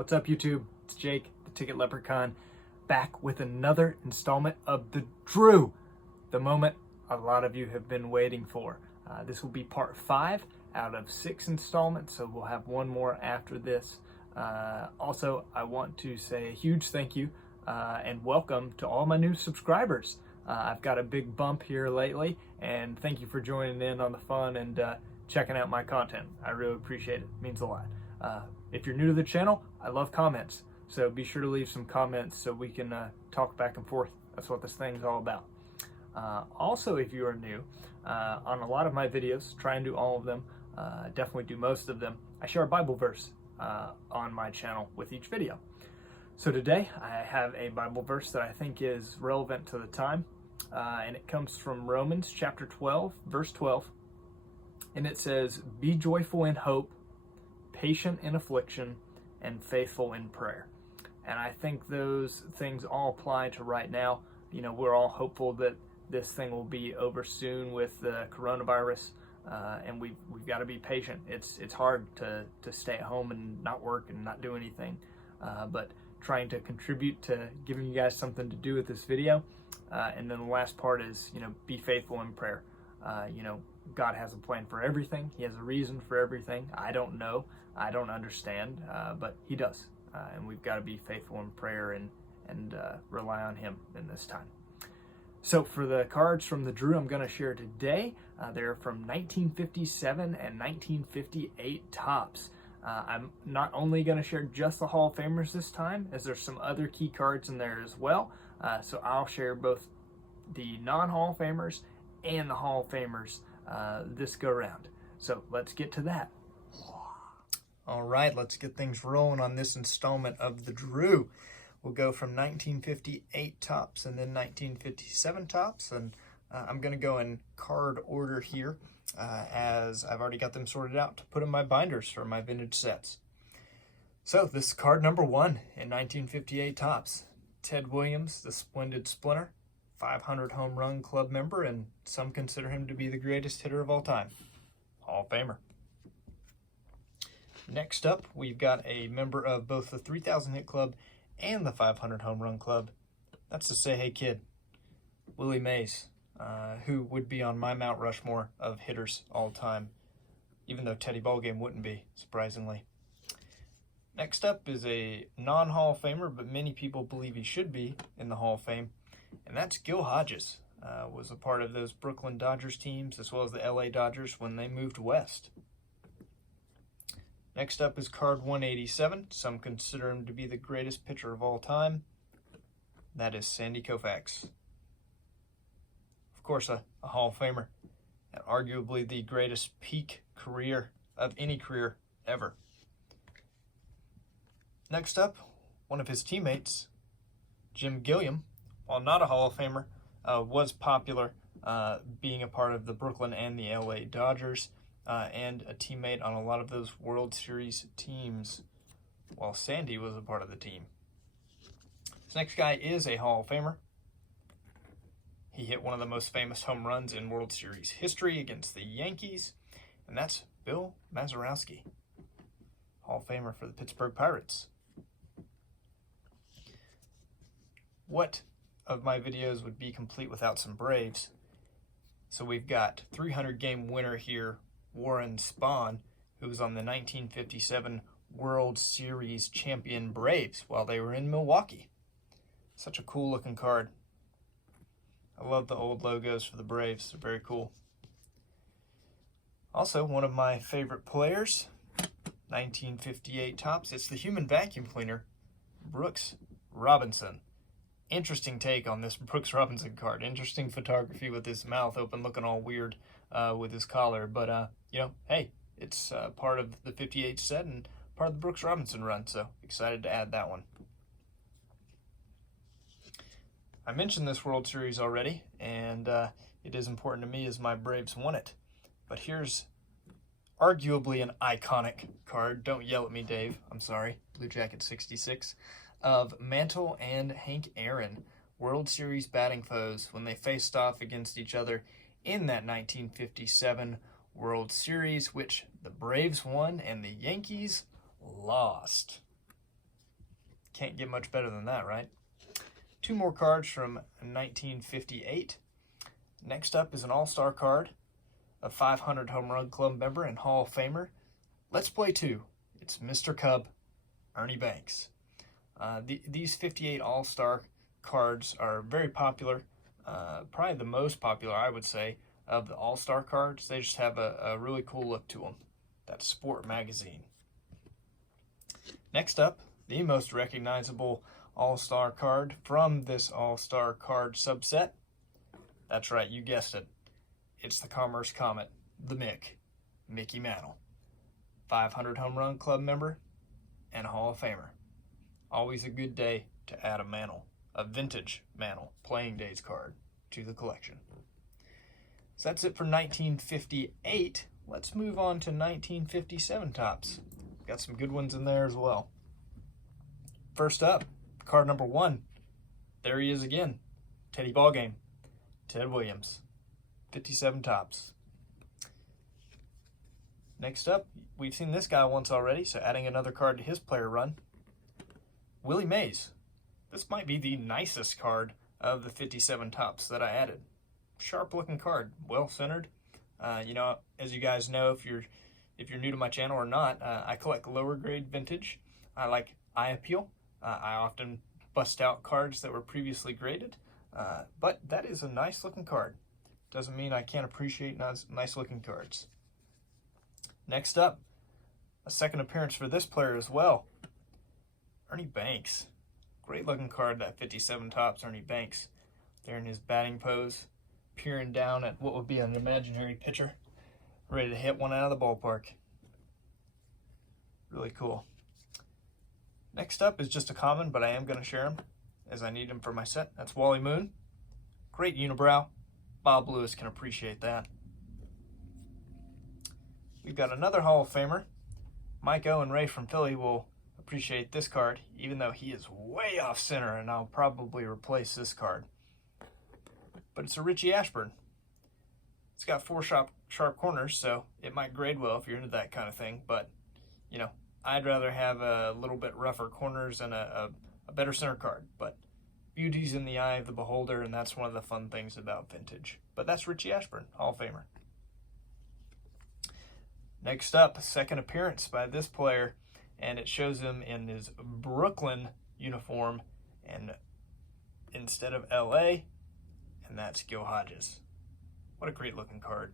What's up, YouTube? It's Jake, the Ticket Leprechaun, back with another installment of the Drew, the moment a lot of you have been waiting for. This will be part 5 out of 6 installments, so we'll have one more after this. Also, I want to say a huge thank you and welcome to all my new subscribers. I've got a big bump here lately, and thank you for joining in on the fun and checking out my content. I really appreciate it. It means a lot. If you're new to the channel, I love comments, so be sure to leave some comments so we can talk back and forth. That's what this thing's all about. Also, if you are new, on a lot of my videos, try and do all of them, definitely do most of them, I share a Bible verse on my channel with each video. So today I have a Bible verse that I think is relevant to the time, and it comes from Romans chapter 12, verse 12, and it says, "Be joyful in hope, patient in affliction, and faithful in prayer." And I think those things all apply to right now. You know, we're all hopeful that this thing will be over soon with the coronavirus, and we've got to be patient. It's hard to stay at home and not work and not do anything, but trying to contribute to giving you guys something to do with this video. And then the last part is, you know, be faithful in prayer. You know, God has a plan for everything. He has a reason for everything. I don't know. I don't understand, but he does. And we've got to be faithful in prayer and rely on him in this time. So for the cards from the Drew I'm going to share today, they're from 1957 and 1958 tops. I'm not only going to share just the Hall of Famers this time, as there's some other key cards in there as well. So I'll share both the non-Hall of Famers and the Hall of Famers this go round. So let's get to that. All right, let's get things rolling on this installment of the Drew. We'll go from 1958 tops and then 1957 tops, and I'm going to go in card order here, as I've already got them sorted out to put in my binders for my vintage sets. So this is card number 1 in 1958 tops. Ted Williams, the Splendid Splinter, 500 home run club member, and some consider him to be the greatest hitter of all time. Hall of Famer. Next up, we've got a member of both the 3,000 hit club and the 500 home run club. That's to say, hey kid, Willie Mays, who would be on my Mount Rushmore of hitters all time, even though Teddy Ballgame wouldn't be, surprisingly. Next up is a non-Hall of Famer, but many people believe he should be in the Hall of Fame, and that's Gil Hodges. Was a part of those Brooklyn Dodgers teams as well as the LA Dodgers when they moved west. Next up is card 187. Some consider him to be the greatest pitcher of all time. That is Sandy Koufax. Of course, a Hall of Famer, and arguably the greatest peak career of any career ever. Next up, one of his teammates, Gilliam, while not a Hall of Famer, was popular being a part of the Brooklyn and the LA Dodgers, and a teammate on a lot of those World Series teams, while Sandy was a part of the team. This next guy is a Hall of Famer. He hit one of the most famous home runs in World Series history against the Yankees, and that's Bill Mazeroski, Hall of Famer for the Pittsburgh Pirates. What of my videos would be complete without some Braves? So we've got 300-game winner here, Warren Spahn, who was on the 1957 World Series champion Braves while they were in Milwaukee. Such a cool looking card. I love the old logos for the Braves. They're very cool. Also, one of my favorite players, 1958 tops, it's the human vacuum cleaner, Brooks Robinson. Interesting take on this Brooks Robinson card. Interesting photography with his mouth open, looking all weird with his collar. But, you know, hey, it's part of the 58 set and part of the Brooks Robinson run, so excited to add that one. I mentioned this World Series already, and it is important to me as my Braves won it. But here's arguably an iconic card. Don't yell at me, Dave. I'm sorry. Blue Jacket 66. Of Mantle and Hank Aaron, World Series batting foes when they faced off against each other in that 1957 World Series, which the Braves won and the Yankees lost. Can't get much better than that, right? 2 more cards from 1958. Next up is an all-star card, a 500 home run club member and Hall of Famer. Let's play 2. It's Mr. Cub, Ernie Banks. These 58 all-star cards are very popular, probably the most popular, I would say, of the all-star cards. They just have a really cool look to them. That's Sport Magazine. Next up, the most recognizable all-star card from this all-star card subset. That's right, you guessed it. It's the Commerce Comet, the Mickey Mantle. 500 home run club member and a Hall of Famer. Always a good day to add a vintage Mantle playing days card to the collection. So that's it for 1958. Let's move on to 1957 tops. Got some good ones in there as well. First up, card number 1. There he is again. Teddy Ballgame. Ted Williams. 57 tops. Next up, we've seen this guy once already, so adding another card to his player run. Willie Mays. This might be the nicest card of the 57 tops that I added. Sharp looking card, well centered. As you guys know, if you're new to my channel or not, I collect lower grade vintage. I like eye appeal. I often bust out cards that were previously graded, but that is a nice looking card. Doesn't mean I can't appreciate nice looking cards. Next up, a second appearance for this player as well. Ernie Banks. Great looking card, that 57 tops Ernie Banks. There in his batting pose, peering down at what would be an imaginary pitcher, ready to hit one out of the ballpark. Really cool. Next up is just a common, but I am going to share him as I need him for my set. That's Wally Moon. Great unibrow. Bob Lewis can appreciate that. We've got another Hall of Famer. Mike O and Ray from Philly will appreciate this card, even though he is way off center, and I'll probably replace this card. But it's a Richie Ashburn. It's got 4 sharp corners, so it might grade well if you're into that kind of thing, but, I'd rather have a little bit rougher corners and a better center card, but beauty's in the eye of the beholder, and that's one of the fun things about vintage. But that's Richie Ashburn, Hall of Famer. Next up, a second appearance by this player, and it shows him in his Brooklyn uniform and instead of LA, and that's Gil Hodges. What a great looking card.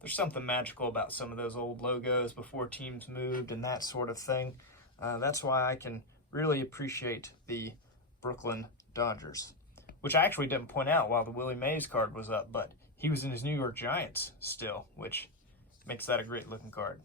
There's something magical about some of those old logos before teams moved and that sort of thing. That's why I can really appreciate the Brooklyn Dodgers, which I actually didn't point out while the Willie Mays card was up, but he was in his New York Giants still, which makes that a great looking card.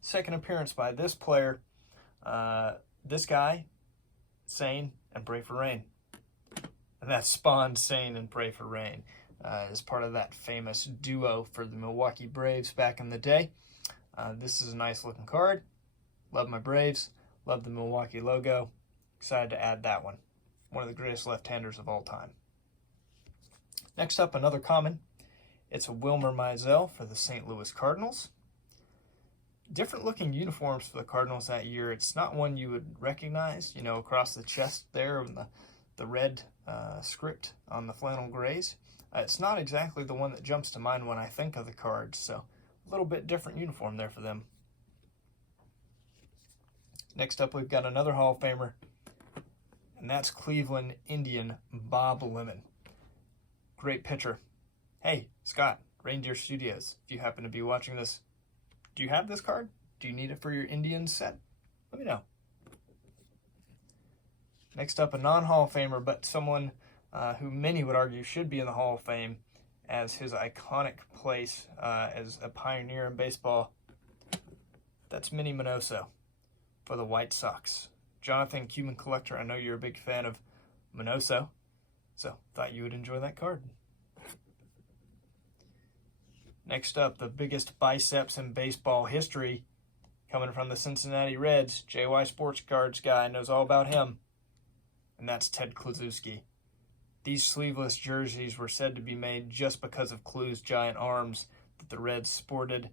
Second appearance by this player, this guy, Sane and Pray for Rain. And that's Spahn, Sane, and Pray for Rain. As part of that famous duo for the Milwaukee Braves back in the day. This is a nice looking card. Love my Braves. Love the Milwaukee logo. Excited to add that one. One of the greatest left-handers of all time. Next up, another common. It's a Wilmer Mizell for the St. Louis Cardinals. Different looking uniforms for the Cardinals that year. It's not one you would recognize, across the chest there and the red script on the flannel grays. It's not exactly the one that jumps to mind when I think of the cards, so a little bit different uniform there for them. Next up, we've got another Hall of Famer, and that's Cleveland Indian Bob Lemon. Great pitcher. Hey, Scott, Reindeer Studios, if you happen to be watching this, do you have this card? Do you need it for your Indians set? Let me know. Next up, a non-Hall of Famer, but someone who many would argue should be in the Hall of Fame as his iconic place as a pioneer in baseball. That's Minnie Minoso for the White Sox. Jonathan, Cuban Collector, I know you're a big fan of Minoso, so thought you would enjoy that card. Next up, the biggest biceps in baseball history, coming from the Cincinnati Reds. JY Sports Cards guy knows all about him, and that's Ted Kluszewski. These sleeveless jerseys were said to be made just because of Klu's giant arms that the Reds sported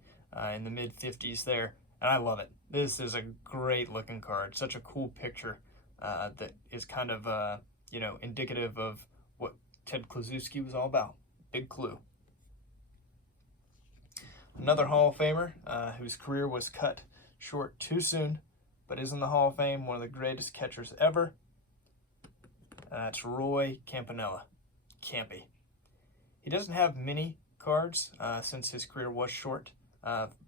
in the mid-50s there, and I love it. This is a great looking card. Such a cool picture that is kind of, indicative of what Ted Kluszewski was all about. Big clue. Another Hall of Famer whose career was cut short too soon, but is in the Hall of Fame, one of the greatest catchers ever. It's Roy Campanella. Campy. He doesn't have many cards since his career was short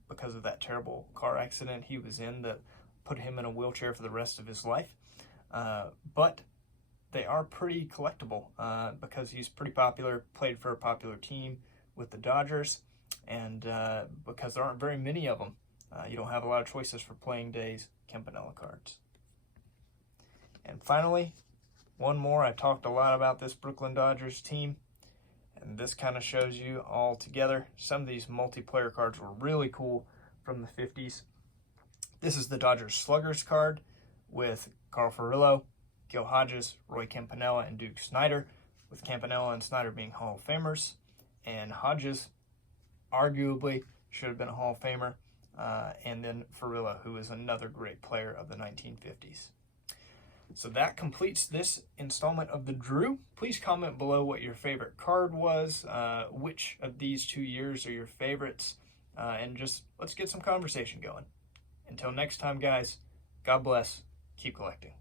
because of that terrible car accident he was in that put him in a wheelchair for the rest of his life. But they are pretty collectible because he's pretty popular, played for a popular team with the Dodgers, and because there aren't very many of them. You don't have a lot of choices for playing days Campanella cards. And finally, one more. I talked a lot about this Brooklyn Dodgers team, and this kind of shows you all together. Some of these multiplayer cards were really cool from the 50s. This is the Dodgers Sluggers card with Carl Furillo, Gil Hodges, Roy Campanella, and Duke Snider, with Campanella and Snider being Hall of Famers, and Hodges arguably should have been a Hall of Famer, and then Furillo, who is another great player of the 1950s. So that completes this installment of the Drew. Please comment below what your favorite card was, which of these 2 years are your favorites, and just let's get some conversation going. Until next time, guys, God bless, keep collecting.